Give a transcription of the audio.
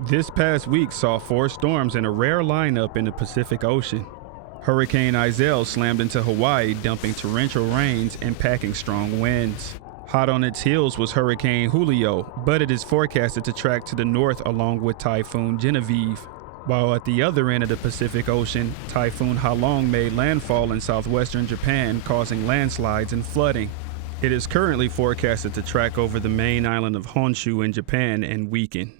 This past week saw 4 storms in a rare lineup in the Pacific Ocean. Hurricane Iselle slammed into Hawaii, dumping torrential rains and packing strong winds. Hot on its heels was Hurricane Julio, but it is forecasted to track to the north along with Typhoon Genevieve. While at the other end of the Pacific Ocean, Typhoon Halong made landfall in southwestern Japan, causing landslides and flooding. It is currently forecasted to track over the main island of Honshu in Japan and weaken.